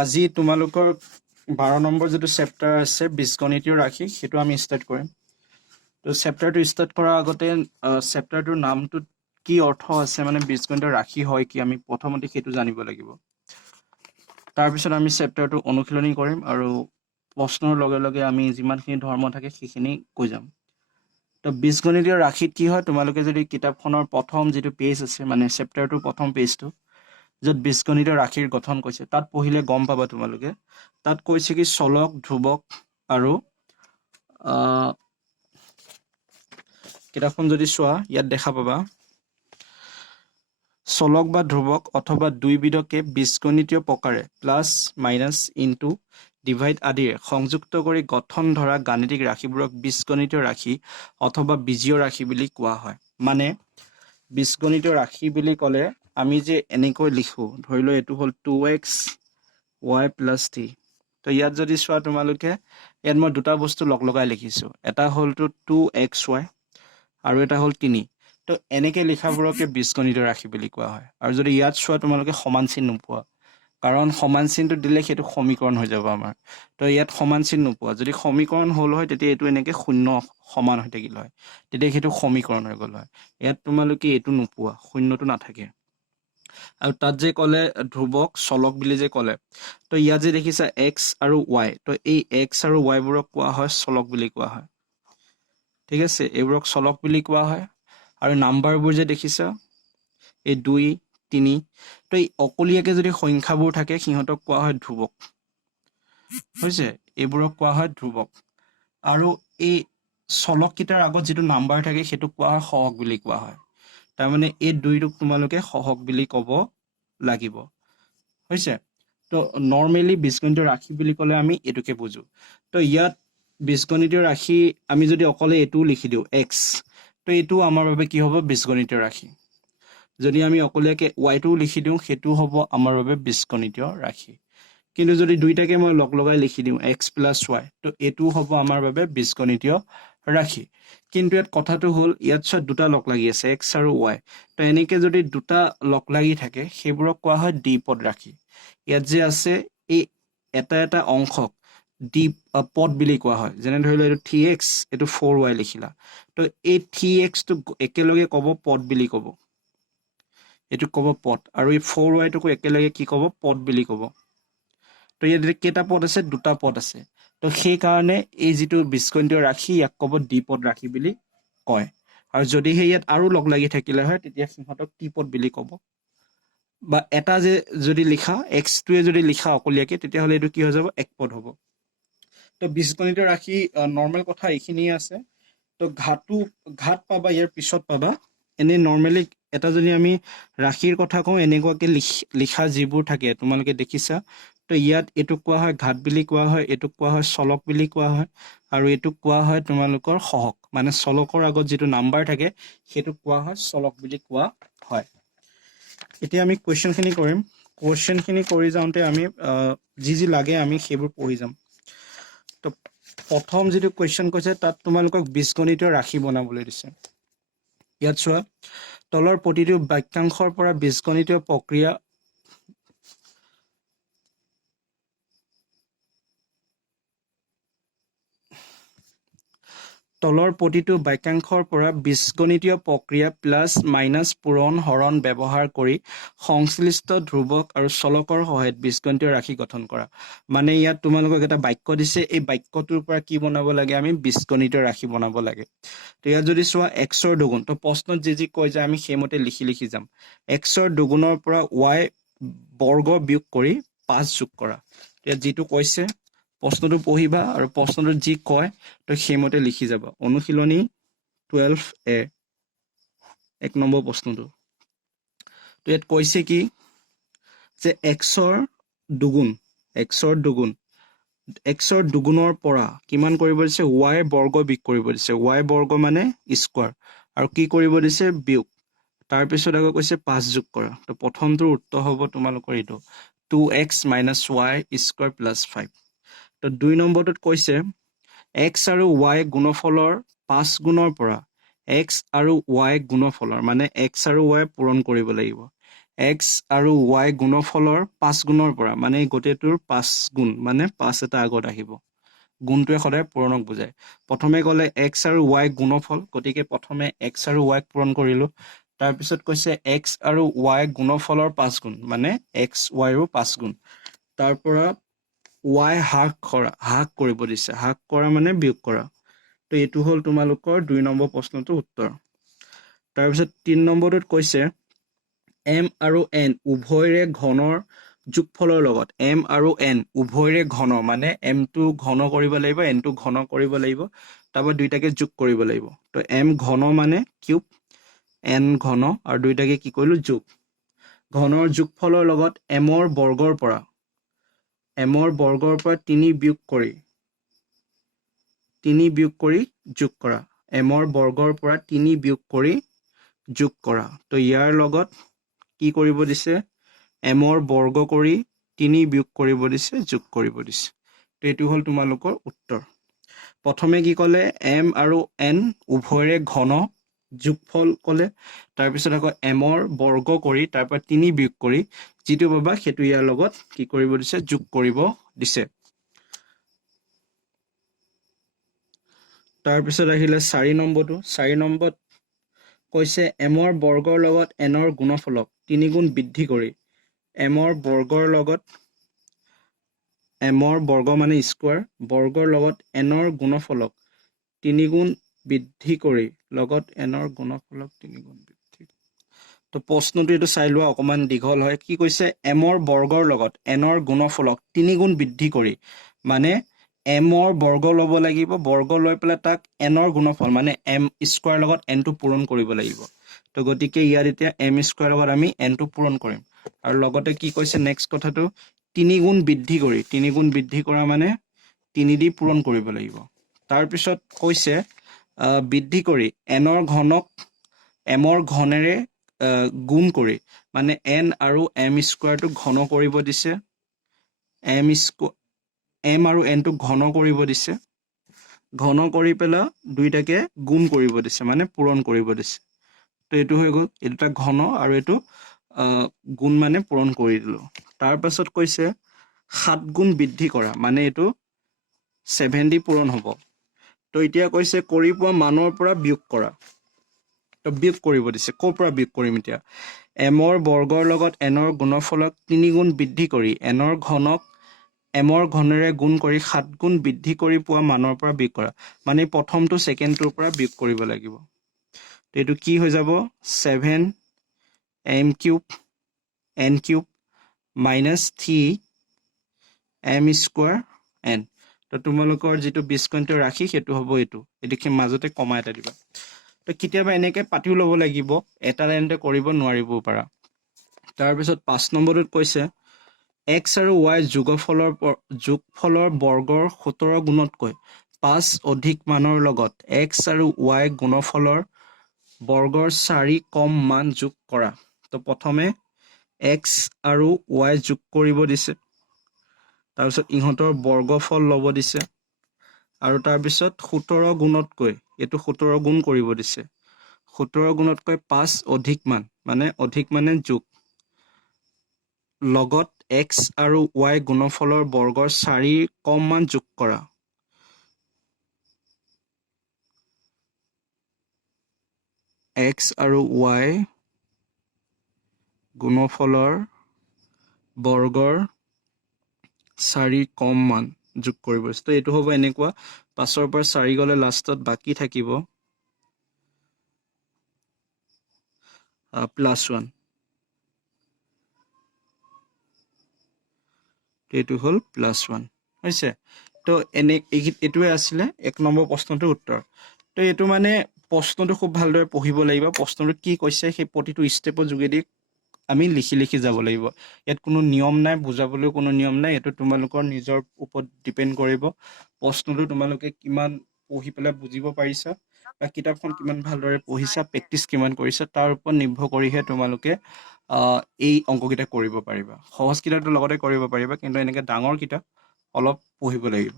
আজি তোমালোকৰ 12 নম্বৰ যেটো চেপ্টাৰ আছে বীজগণিতীয় ৰাশি সেটো আমি স্টাৰ্ট কৰিম তো চেপ্টাৰটো স্টাৰ্ট কৰাৰ আগতে চেপ্টাৰটোৰ নামটোত কি অৰ্থ আছে মানে বীজগণিতীয় ৰাশি হয় কি আমি প্ৰথমতে সেটো জানিব লাগিব তাৰ পিছত আমি চেপ্টাৰটো অনুশীলনী কৰিম আৰু প্ৰশ্নৰ লগে লগে আমি যিমানখিনি ধৰ্ম থাকে সেইখিনি কৈ যাম তো বীজগণিতীয় ৰাশিত কি হয় তোমালোকে যদি কিতাপখনৰ প্ৰথম যেটো পেজ আছে মানে চেপ্টাৰটোৰ প্ৰথম পেজটো য'ত বীজগণিতীয় ৰাশিৰ গঠন কৈছে তাত পঢ়িলে গম পাবা তোমালোকে তাত কৈছে কি চলক ধ্ৰুৱক আৰু কিতাপখন যদি চোৱা ইয়াত দেখা পাবা চলক বা ধ্ৰুৱক অথবা দুইবিধকে বীজগণিতীয় প্ৰকাৰে প্লাছ মাইনাছ ইনটু ডিভাইড আদিৰে সংযুক্ত কৰি গঠন ধৰা গাণিতিক ৰাশিবোৰক বীজগণিতীয় ৰাশি অথবা বীজীয় ৰাশি বুলি কোৱা হয় মানে বীজগণিতীয় ৰাশি বুলি ক'লে আমি যে এনেকৈ লিখো ধৰি লও এটো হল 2x y + t তো ইয়াত যদি চোৱা তোমালোকে ইয়াত মই দুটা বস্তু লগাই লিখিছো এটা হল তো 2xy আৰু এটা হল 3 তো এনেকে লিখাবোৰকে বীজগণিতীয় ৰাশি বুলি কোৱা হয় আৰু যদি ইয়াত চোৱা তোমালোকে সমান চিন নোপোৱা কাৰণ সমান চিনটো দিলে সেইটো সমীকৰণ হৈ যাব আমাৰ তো ইয়াত সমান চিন নোপোৱা যদি সমীকৰণ হল হয় তেতিয়া এটো এনেকে শূন্য সমান হৈ থাকিল হয় তেতিয়া সেইটো সমীকৰণ হৈ গল হয় ইয়াত তোমালোকে এটো নোপোৱা শূন্যটো নাথাকে আৰু তাত যে ক'লে ধ্ৰুৱক চলক বুলি যে ক'লে তো ইয়াত যে দেখিছা x আৰু y তো এই x আৰু y বোৰক কোৱা হয় চলক বুলি কোৱা হয় ঠিক আছে এইবোৰক চলক বুলি কোৱা হয় আৰু নাম্বাৰবোৰ যে দেখিছা এই 2 3 তো এই অকলিয়াকে যদি সংখ্যাবোৰ থাকে সিহঁতক কোৱা হয় ধ্ৰুৱক হৈছে এইবোৰক কোৱা হয় ধ্ৰুৱক আৰু এই চলক কিটাৰ আগত যেটো নাম্বাৰ থাকে সেটো কোৱা হয় সহগ বুলি কোৱা হয় তাৰ মানে এই দুইটোক তোমালোকে সহগ বুলি ক'ব লাগিব হৈছে তো নৰমালি বীজগণিতীয় ৰাশি বুলি ক'লে আমি এটোকে বুজো তো ইয়াত বীজগণিতীয় ৰাশি আমি যদি অকলে এটো লিখি দিও x তো এটো আমাৰ বাবে কি হ'ব বীজগণিতীয় ৰাশি যদি আমি অকলেকে y টো লিখি দিও সেটো হ'ব আমাৰ বাবে বীজগণিতীয় ৰাশি কিন্তু যদি দুইটাকে মই লগাই লিখি দিও x + y তো এটো হ'ব আমাৰ বাবে বীজগণিতীয় ৰাশি কিন্তু ইয়াত কথাটো হল ইয়াত চোৱা দুটা লাগি আছে x আৰু y তো এনেকে যদি দুটা লাগি থাকে সেইবোৰক কোৱা হয় দ্বিপদ ৰাশি ইয়াত যে আছে এই এটা অংশক পদ বুলি কোৱা হয় যেনে ধৰি লও এটো 3x এটো 4y লিখিলা তো এই 3x টো একেলগে ক'ব পদ বুলি ক'ব এটো ক'ব পদ আৰু এই 4y টোকো একেলগে কি ক'ব পদ বুলি ক'ব তো ইয়াত কেটা পদ আছে দুটা পদ আছে তো সেই কাৰণে এই যেটো বীজগণিতীয় ৰাশি ইয়াক ক'ব দ্বিপদ ৰাশি বুলি কয় আৰু যদি ইয়াত আৰু লাগি থাকিলে হয় তেতিয়া সিহঁতক ত্ৰিপদ বুলি ক'ব বা এটা যে যদি লিখা x টোৱে যদি লিখা অকলিয়াকে তেতিয়া হলে এটো কি হৈ যাব একপদ হ'ব তো বীজগণিতীয় ৰাশি নৰমাল কথা এইখিনি আছে তো ঘাত পাবা ইয়াৰ পিছত পাবা এনে নৰমালি এটা যদি আমি ৰাশিৰ কথা কওঁ এনেকুৱাকে লিখা যিবোৰ থাকে তোমালোকে দেখিছা তো ইয়াত এটো কোৱা হয় ঘাত বুলি কোৱা হয় এটো কোৱা হয় চলক বুলি কোৱা হয় আৰু এটো কোৱা হয় তোমালোকৰ সহগ মানে চলকৰ আগত যেটো নাম্বাৰ থাকে সেটো কোৱা হয় চলক বুলি কোৱা হয় এতিয়া আমি কোৱেশ্চনখিনি কৰিম কোৱেশ্চনখিনি কৰি যাওঁতে আমি যি লাগে আমি সেইবোৰ পঢ়ি যাম তো প্ৰথম যেটো কোৱেশ্চন কৈছে তাত তোমালোকক বীজগণিতীয় ৰাশি বনাবলৈ দিছে ইয়াত চোৱা তলৰ প্ৰতিটো বাক্যাংশৰ পৰা বীজগণিতীয় প্ৰক্ৰিয়া তলৰ প্ৰতিটো বাক্যাংশৰ পৰা বীজগণিতীয় প্ৰক্ৰিয়া প্লাছ মাইনাছ পূৰণ হৰণ ব্যৱহাৰ কৰি সংশ্লিষ্ট ধ্ৰুৱক আৰু চলকৰ সহায়ত বীজগণিতীয় ৰাশি গঠন কৰা মানে ইয়াত তোমালোকক এটা বাক্য দিছে এই বাক্যটোৰ পৰা কি বনাব লাগে আমি বীজগণিতীয় ৰাশি বনাব লাগে তো ইয়াত যদি চোৱা x ৰ দুগুণ তো প্ৰশ্নত যি কয় যে আমি সেইমতে লিখি যাম x ৰ দুগুণৰ পৰা y বৰ্গ বিয়োগ কৰি 5 যোগ কৰা ইয়াত যেটো কৈছে প্ৰশ্নটো পঢ়িবা আৰু প্ৰশ্নটো যি কয় তো সেইমতে লিখি যাবা অনুশীলনী 12a এক নম্বৰ প্ৰশ্নটো তো ইয়াত কৈছে কি যে x ৰ দুগুণৰ পৰা কিমান কৰিব দিছে y বৰ্গ বিয়োগ কৰিব দিছে y বৰ্গ মানে স্কয়াৰ আৰু কি কৰিব দিছে বিয়োগ তাৰ পিছত আকৌ কৈছে 5 যোগ কৰা তো প্ৰথমটোৰ উত্তৰ হ'ব তোমালোকৰ এটো 2x - y ² + 5 তো 2 নম্বৰটোত কৈছে x আৰু y গুণফলৰ 5 গুণৰ পৰা x আৰু y গুণফলৰ মানে x আৰু y পূৰণ কৰিব লাগিব x আৰু y গুণফলৰ 5 গুণৰ পৰা মানে গোটেইটোৰ 5 গুণ মানে 5 এটা আগত আহিব গুণটোৱে সদায় পূৰণক বুজায় প্ৰথমে ক'লে x আৰু y গুণফল গতিকে প্ৰথমে x আৰু y পূৰণ কৰিলো তাৰ পিছত কৈছে x আৰু y গুণফলৰ 5 গুণ মানে x y ৰ 5 গুণ তাৰ পৰা y হ্ৰাস কৰিব দিছে হ্ৰাস কৰা মানে বিয়োগ কৰা তো এইটো হ'ল তোমালোকৰ 2 নম্বৰ প্ৰশ্নটোৰ উত্তৰ তাৰ পিছত 3 নম্বৰটোত কৈছে m আৰু n উভয়ৰে ঘনৰ যোগফলৰ লগত m আৰু n উভয়ৰে ঘন মানে m টো ঘন কৰিব লাগিব n টো ঘন কৰিব লাগিব তাৰপৰা দুইটাকে যোগ কৰিব লাগিব তো m ঘন মানে কিউব n ঘন আৰু দুইটাকে কি কৰিলো যোগ ঘনৰ যোগফলৰ লগত m ৰ বৰ্গৰ পৰা 3 বিয়োগ কৰি যোগ কৰা m ৰ বৰ্গৰ পৰা 3 বিয়োগ কৰি যোগ কৰা তো ইয়াৰ লগত কি কৰিব দিছে m ৰ বৰ্গ কৰি 3 বিয়োগ কৰিব দিছে যোগ কৰিব দিছে তো এইটো হ'ল তোমালোকৰ উত্তৰ প্ৰথমে কি ক'লে m আৰু n উভয়ৰে ঘন যোগফল ক'লে তাৰ পিছত আকৌ m ৰ বৰ্গ কৰি তাৰ পৰা 3 বিয়োগ কৰি যিটো পাবা সেইটো ইয়াৰ লগত কি কৰিব দিছে যোগ কৰিব দিছে তাৰ পিছত আহিলে 4 নম্বৰটো 4 নম্বৰত কৈছে m ৰ বৰ্গৰ লগত n ৰ গুণফলক 3 গুণ বৃদ্ধি কৰি m ৰ বৰ্গৰ লগত m ৰ বৰ্গ মানে স্কোৱাৰ বৰ্গৰ লগত n ৰ গুণফলক 3 গুণ বৃদ্ধি কৰি লগত n ৰ গুণফলক 3 গুণ বৃদ্ধি তো প্ৰশ্নটো এইটো চাই লোৱা অকমান দীঘল হয় কি কৈছে m ৰ বৰ্গৰ লগত n ৰ গুণফলক 3 গুণ বৃদ্ধি কৰি মানে m ৰ বৰ্গ ল'ব লাগিব বৰ্গ লৈ পেলাই তাক n ৰ গুণফল মানে m স্কোৱাৰ লগত n টো পূৰণ কৰিব লাগিব তো গতিকে ইয়াত এতিয়া m স্কোৱাৰ লগত আমি n টো পূৰণ কৰিম আৰু লগতে কি কৈছে নেক্সট কথাটো 3 গুণ বৃদ্ধি কৰি 3 গুণ বৃদ্ধি কৰা মানে 3 দি পূৰণ কৰিব লাগিব তাৰ পিছত কৈছে বৃদ্ধি কৰি n ৰ ঘনক m ৰ ঘনেৰে গুণ কৰি মানে n আৰু m স্কোৱাৰটো ঘন কৰিব দিছে m আৰু n টো ঘন কৰিব দিছে ঘন কৰি পেলাই দুইটাকে গুণ কৰিব দিছে মানে পূৰণ কৰিব দিছে তো এইটো হৈ গ'ল এটা ঘন আৰু এইটো গুণ মানে পূৰণ কৰি দিলো তাৰ পাছত কৈছে 7 গুণ বৃদ্ধি কৰা মানে এইটো 7 দি পূৰণ হ'ব তো এতিয়া কৈছে কৰি পোৱা মানৰ পৰা বিয়োগ কৰা তো বিয়োগ কৰিব দিছে ক'ৰ পৰা বিয়োগ কৰিম এতিয়া m ৰ বৰ্গৰ লগত n ৰ গুণফলক 3 গুণ বৃদ্ধি কৰি n ৰ ঘনক m ৰ ঘনেৰে গুণ কৰি 7 গুণ বৃদ্ধি কৰি পোৱা মানৰ পৰা বিয়োগ কৰা মানে প্ৰথমটো ছেকেণ্ডটোৰ পৰা বিয়োগ কৰিব লাগিব তো এইটো কি হৈ যাব 7 m cube n cube minus 3 m square n তো তোমালোকৰ যিটো বীজগণিতৰ ৰাশি সেইটো হ'ব এইটো মাজতে কমা এটা দিবা তো কেতিয়াবা এনেকৈ পাতিও ল'ব লাগিব এটা লাইনতে কৰিব নোৱাৰিবও পাৰা তাৰপিছত 5 নম্বৰটোত কৈছে x আৰু y যোগফলৰ বৰ্গৰ 17 গুণতকৈ 5 অধিক মানৰ লগত x আৰু y গুণফলৰ বৰ্গৰ 4 কম মান যোগ কৰা তো প্ৰথমে x আৰু y যোগ কৰিব দিছে তাৰপিছত ইহঁতৰ বৰ্গফল ল'ব দিছে আৰু তাৰপিছত 17 গুণতকৈ এইটো 17 গুণ কৰিব দিছে 17 গুণতকৈ 5 অধিক মানে যোগ লগত x আৰু y গুণফলৰ বৰ্গৰ 4 কম মান যোগ কৰা x আৰু y গুণফলৰ বৰ্গৰ 4 কম মান যোগ কৰিব তো এইটো হ'ব এনেকুৱা 5ৰ পৰা 4 গ'লে লাষ্টত বাকি থাকিব +1 এইটো হ'ল +1 হৈছে তো এইটোৱে আছিলে 1 নম্বৰ প্ৰশ্নটোৰ উত্তৰ তো এইটো মানে প্ৰশ্নটো খুব ভালদৰে পঢ়িব লাগিব প্ৰশ্নটো কি কৈছে সেই প্ৰতিটো ষ্টেপৰ যোগেদি আমি লিখি যাব লাগিব ইয়াত কোনো নিয়ম নাই বুজাবলৈ কোনো নিয়ম নাই এইটো তোমালোকৰ নিজৰ ওপৰত ডিপেন্ড কৰিব প্ৰশ্নটো তোমালোকে কিমান পঢ়ি পেলাই বুজিব পাৰিছা বা কিতাপখন কিমান ভালদৰে পঢ়িছা প্ৰেক্টিছ কিমান কৰিছা তাৰ ওপৰত নিৰ্ভৰ কৰিহে তোমালোকে এই অংককেইটা কৰিব পাৰিবা সহজ কিতাপটোৰ লগতে কৰিব পাৰিবা কিন্তু এনেকৈ ডাঙৰ কিতাপ অলপ পঢ়িব লাগিব